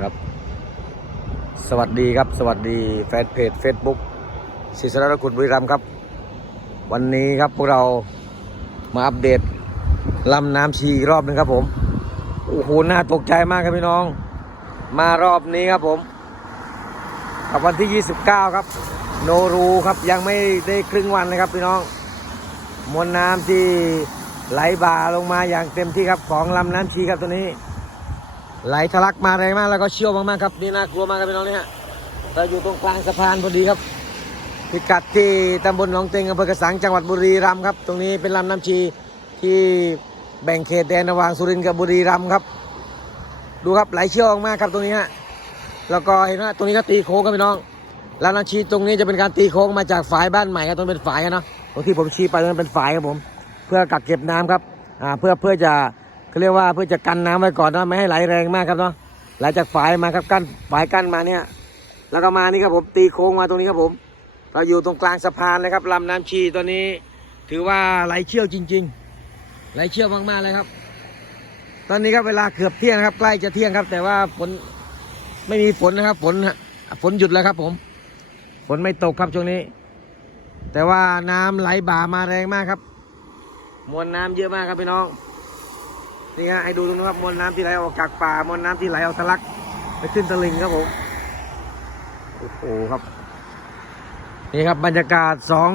ครับสวัสดีครับสวัสดีแฟนเพจ Facebook ศิษย์รัตน์คุณบุรีรัมย์ครับวันนี้ครับพวกเรามาอัปเดตลำน้ำชีรอบนึงครับผมโอ้โหน่าตกใจมากครับพี่น้องมารอบนี้ครับผมกับวันที่29ครับโนรูครับยังไม่ได้ครึ่งวันเลยครับพี่น้องมวลน้ำที่ไหลบ่าลงมาอย่างเต็มที่ครับของลำน้ำชีครับตัวนี้ไหลทะลักมาแรงมากแล้วก็เชี่ยวมากๆครับนี่น่ากลัวมากครับพี่น้องเนี่ยเราอยู่ตรงกลางสะพานพอดีครับพิกัดที่ตำบลหนองเต็งอำเภอกระสังจังหวัดบุรีรัมย์ครับตรงนี้เป็นลำน้ำชีที่แบ่งเขตแดนระหว่างสุรินทร์กับบุรีรัมย์ครับดูครับไหลเชี่ยวมากครับตรงนี้ฮะแล้วก็เห็นว่าตรงนี้ก็ตีโค้งครับพี่น้องลำน้ำชีตรงนี้จะเป็นการตีโค้งมาจากฝายบ้านใหม่ครับตรงเป็นฝายนะตรงที่ผมชี้ไปตรงนั้นเป็นฝายครับผมเพื่อกักเก็บน้ำครับเพื่อจะเขาเรียกว่าเพื่อจะกันน้ำไว้ก่อนนะไม่ให้ไหลแรงมากครับเนาะไหลจากฝายมาครับกั้นฝายกั้นมาเนี่ยแล้วก็มานี่ครับผมตีโค้งมาตรงนี้ครับผมเราอยู่ตรงกลางสะพานเลยครับลำน้ำชีตัวนี้ถือว่าไหลเชี่ยวจริงๆไหลเชี่ยวมากๆเลยครับตอนนี้ครับเวลาเกือบเที่ยงครับใกล้จะเที่ยงครับแต่ว่าฝนไม่มีฝนนะครับฝนหยุดแล้วครับผมฝนไม่ตกครับช่วงนี้แต่ว่าน้ำไหลบ่ามาแรงมากครับมวลน้ำเยอะมากครับพี่น้องนี่ฮะให้ดูตรงนี้ครับมวลน้ำที่ไหลออกจากป่ามวลน้ำที่ไหลออกทะลักไปขึ้นตลิ่งครับผมโอ้โหครับนี่ครับบรรยากาศสอง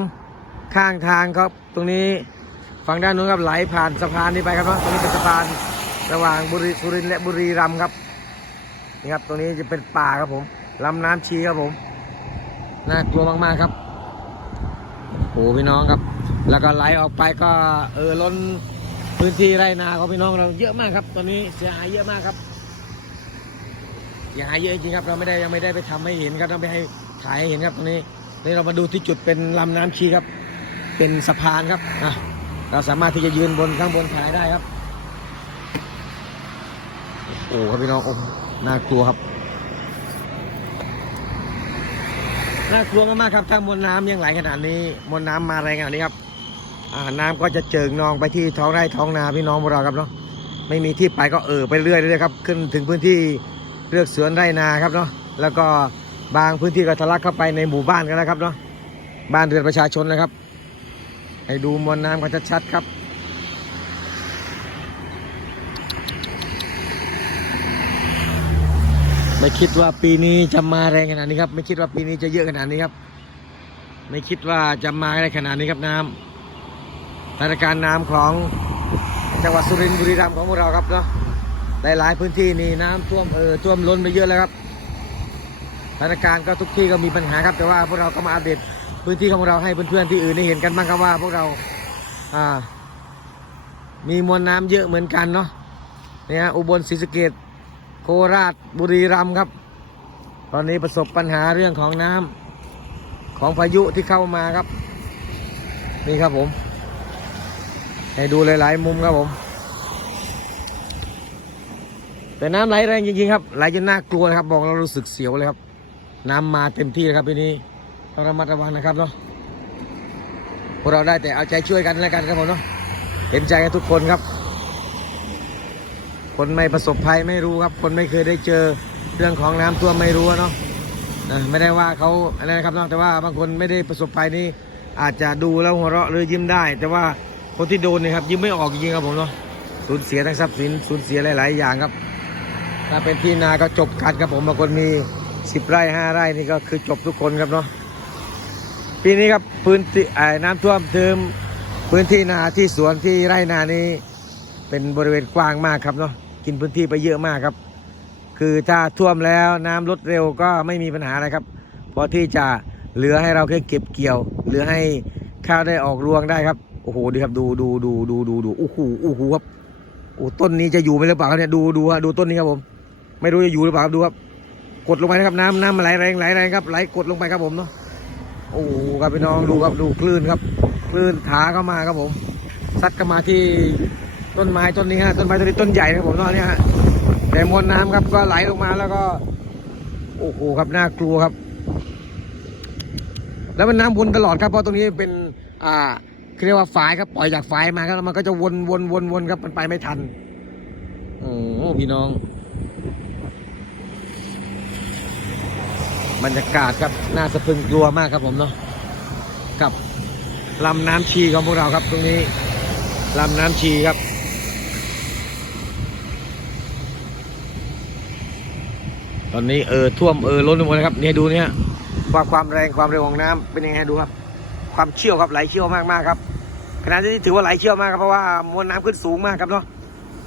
ข้างทางครับตรงนี้ฝั่งด้านนู้นครับไหลผ่านสะพานนี้ไปครับเนาะตรงนี้เป็นสะพานระหว่างสุรินทร์และบุรีรัมย์ครับนี่ครับตรงนี้จะเป็นป่าครับผมลำน้ำชีครับผมน่ากลัวมากๆครับโอ้พี่น้องครับแล้วก็ไหลออกไปก็ล้นพื้นที่ไร่นาของพี่น้องเราเยอะมากครับตอนนี้เสียหายเยอะมากครับเสียหายเยอะจริงครับเรายังไม่ได้ไปทำให้เห็นครับต้องไปให้ถ่ายให้เห็นครับตรงนี้นี่เรามาดูที่จุดเป็นลำน้ำชีครับเป็นสะพานครับเราสามารถที่จะยืนบนข้างบนถ่ายได้ครับโอ้ครับพี่น้องโอ้น่ากลัวครับน่ากลัวมากๆครับถ้ามวลน้ำยังไหลขนาดนี้มวลน้ำมาแรงขนาดนี้ครับน้ำก็จะเจิ่งนองไปที่ท้องไร่ท้องนาพี่น้องพวกเราครับเนาะไม่มีที่ไปก็ไปเรื่อยๆครับขึ้นถึงพื้นที่เลือกสวนไร่นาครับเนาะแล้วก็บางพื้นที่ก็ทะลักเข้าไปในหมู่บ้านกันนะครับเนาะบ้านเรือนประชาชนนะครับให้ดูมวลน้ำกันชัดๆครับไม่คิดว่าปีนี้จะมาแรงขนาดนี้ครับไม่คิดว่าปีนี้จะเยอะขนาดนี้ครับไม่คิดว่าจะมาได้ขนาดนี้ครับน้ำสถานการณ์น้ำของจังหวัดสุรินทร์บุรีรัมย์ของพวกเราครับเนาะหลายพื้นที่นี่น้ำท่วมล้นไปเยอะแล้วครับสถานการณ์ก็ทุกที่ก็มีปัญหาครับแต่ว่าพวกเราก็มาอัปเดตพื้นที่ของเราให้เพื่อนๆที่อื่นได้เห็นกันบ้างครับว่าพวกเรามีมวลน้ำเยอะเหมือนกันเนาะเนี่ยอุบลศรีสะเกษโคราชบุรีรัมย์ครับตอนนี้ประสบปัญหาเรื่องของน้ำของพายุที่เข้ามาครับนี่ครับผมให้ดูหลายๆมุมครับผมแต่น้ำไหลแรงจริงๆครับไหลจนน่ากลัวนะครับบอกเรารู้สึกเสียวเลยครับน้ำมาเต็มที่ครับทีนี้ต้องระมัดระวังนะครับเนาะพวกเราได้แต่เอาใจช่วยกันแล้วกันครับผมเนาะเห็นใจกันทุกคนครับคนไม่ประสบภัยไม่รู้ครับคนไม่เคยได้เจอเรื่องของน้ำท่วมไม่รู้เนาะไม่ได้ว่าเขาอะไรนะครับเนาะแต่ว่าบางคนไม่ได้ประสบภัยนี้อาจจะดูแล้วหัวเราะหรือยิ้มได้แต่ว่าคนที่โดนเนี่ยครับยิ้มไม่ออกจริงๆครับผมเนาะสูญเสียทั้งทรัพย์สินสูญเสียหลายๆอย่างครับถ้าเป็นที่นาก็จบกันครับผมบางคนมี10 ไร่5 ไร่นี่ก็คือจบทุกคนครับเนาะปีนี้ครับพื้นที่น้ำท่วมเติมพื้นที่นาที่สวนที่ไร่นานี้เป็นบริเวณกว้างมากครับเนาะกินพื้นที่ไปเยอะมากครับคือถ้าท่วมแล้วน้ำลดเร็วก็ไม่มีปัญหาอะไรครับพอที่จะเหลือให้เราแค่เก็บเกี่ยวเหลือให้ข้าวได้ออกรวงได้ครับโอ้โหดีครับดูโอ้โหครับโอ้ต้นนี้จะอยู่ไหมหรือเปล่าเนี่ยดูต้นนี้ครับผมไม่รู้จะอยู่หรือเปล่าครับดูครับกดลงไปนะครับน้ำมันไหลแรงครับไหลกดลงไปครับผมเนาะโอ้ครับพี่น้องดูครับดูคลื่นครับคลื่นถาเข้ามาครับผมซัดเข้ามาที่ต้นไม้ต้นนี้ฮะต้นไม้ต้นนี้ต้นใหญ่นะครับผมเนาะเนี่ยฮะแต่มวลน้ำครับก็ไหลลงมาแล้วก็โอ้โหครับน่ากลัวครับแล้วมันน้ำวนตลอดครับเพราะตรงนี้เป็นเรียกว่าฝายครับปล่อยจากฝายมาครับมันก็จะวนครับมันไปไม่ทันโอ้พี่น้อง บรรยากาศครับน่าสะพรึงกลัวมากครับผมเนาะกับลำน้ำชีของพวกเราครับตรงนี้ลำน้ำชีครับตอนนี้ท่วมล้นไปหมดเลยครับเนี่ยดูเนี่ยความแรงความเร็วของน้ำเป็นยังไงดูครับความเชี่ยวครับไหลเชี่ยวมากๆครับขณะที่ถือว่าไหลเชี่ยวมากครับเพราะว่ามวลน้ำขึ้นสูงมากครับเนาะ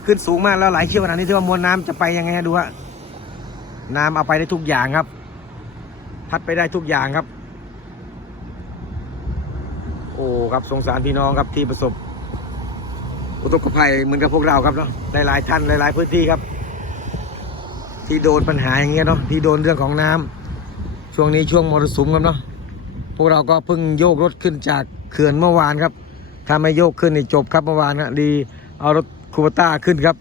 ขึ้นสูงมากแล้วไหลเชี่ยวขนาดนี้ถือว่ามวลน้ำจะไปยังไงดูฮะน้ำเอาไปได้ทุกอย่างครับพัดไปได้ทุกอย่างครับโอ้ครับสงสารพี่น้องครับที่ประสบอุทกภัยเหมือนกับพวกเราครับเนาะหลายๆท่านหลายๆพื้นที่ครับที่โดนปัญหาอย่างเงี้ยเนาะที่โดนเรื่องของน้ำช่วงนี้ช่วงมรสุมครับเนาะพวกเราก็เพิ่งโยกรถขึ้นจากเขื่อนเมื่อวานครับถ้าไม่โยกขึ้นนี่จบครับเมื่อวานนะดีเอารถคูเปต้าขึ้นครับ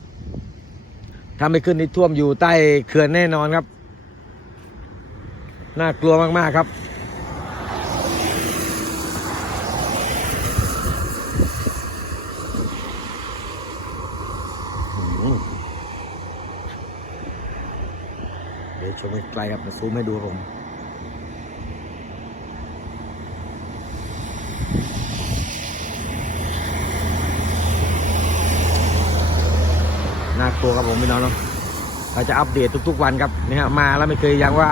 ถ้าไม่ขึ้นนี่ท่วมอยู่ใต้เขื่อนแน่นอนครับน่ากลัวมากๆครับเดี๋ยวชมไกลๆครับมาซูมให้ดูผมน่ากลัวครับผมพี่น้องเนาะเราจะอัปเดตทุกๆวันครับนี่ฮะมาแล้วไม่เคยยังว่า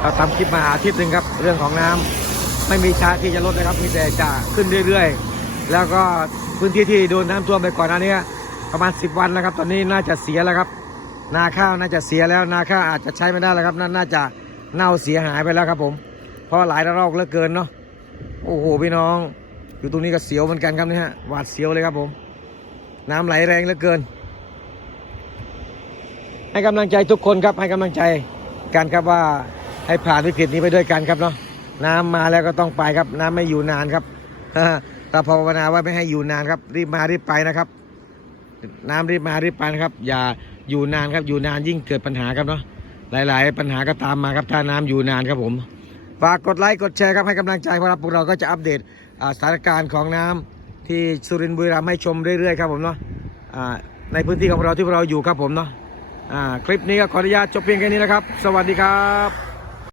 เราทำคลิปมาอาทิตย์หนึ่งครับเรื่องของน้ำไม่มีช้าที่จะลดนะครับมีแต่จะขึ้นเรื่อยๆแล้วก็พื้นที่ที่โดนน้ำท่วมไปก่อนหน้านี้ประมาณ10 วันแล้วครับตอนนี้น่าจะเสียแล้วครับนาข้าวน่าจะเสียแล้วนาข้าวอาจจะใช้ไม่ได้แล้วครับน่าจะเน่าเสียหายไปแล้วครับผมเพราะหลายระลอกเหลือเกินเนาะโอ้โหพี่น้องอยู่ตรงนี้ก็เสียวเหมือนกันครับนี่ฮะหวาดเสียวเลยครับผมน้ำไหลแรงเหลือเกินให้กำลังใจทุกคนครับให้กำลังใจกันครับว่าให้ผ่านวิกฤตนี้ไปด้วยกันครับเนาะน้ำมาแล้วก็ต้องไปครับน้ำไม่อยู่นานครับแต่ภาวนาว่าไม่ให้อยู่นานครับรีบมารีบไปนะครับน้ำรีบมารีบไปนะครับอย่าอยู่นานครับอยู่นานยิ่งเกิดปัญหาครับเนาะหลายๆปัญหาก็ตามมาครับถ้าน้ำอยู่นานครับผมฝากกดไลค์กดแชร์ครับให้กำลังใจเพราะพวกเราก็จะอัปเดตสถานการณ์ของน้ำที่สุรินทร์บุรีรัมย์ให้ชมเรื่อยๆครับผมเนาะในพื้นที่ของเราที่เราอยู่ครับผมเนาะคลิปนี้ก็ขออนุญาตจบเพียงแค่นี้นะครับสวัสดีครับ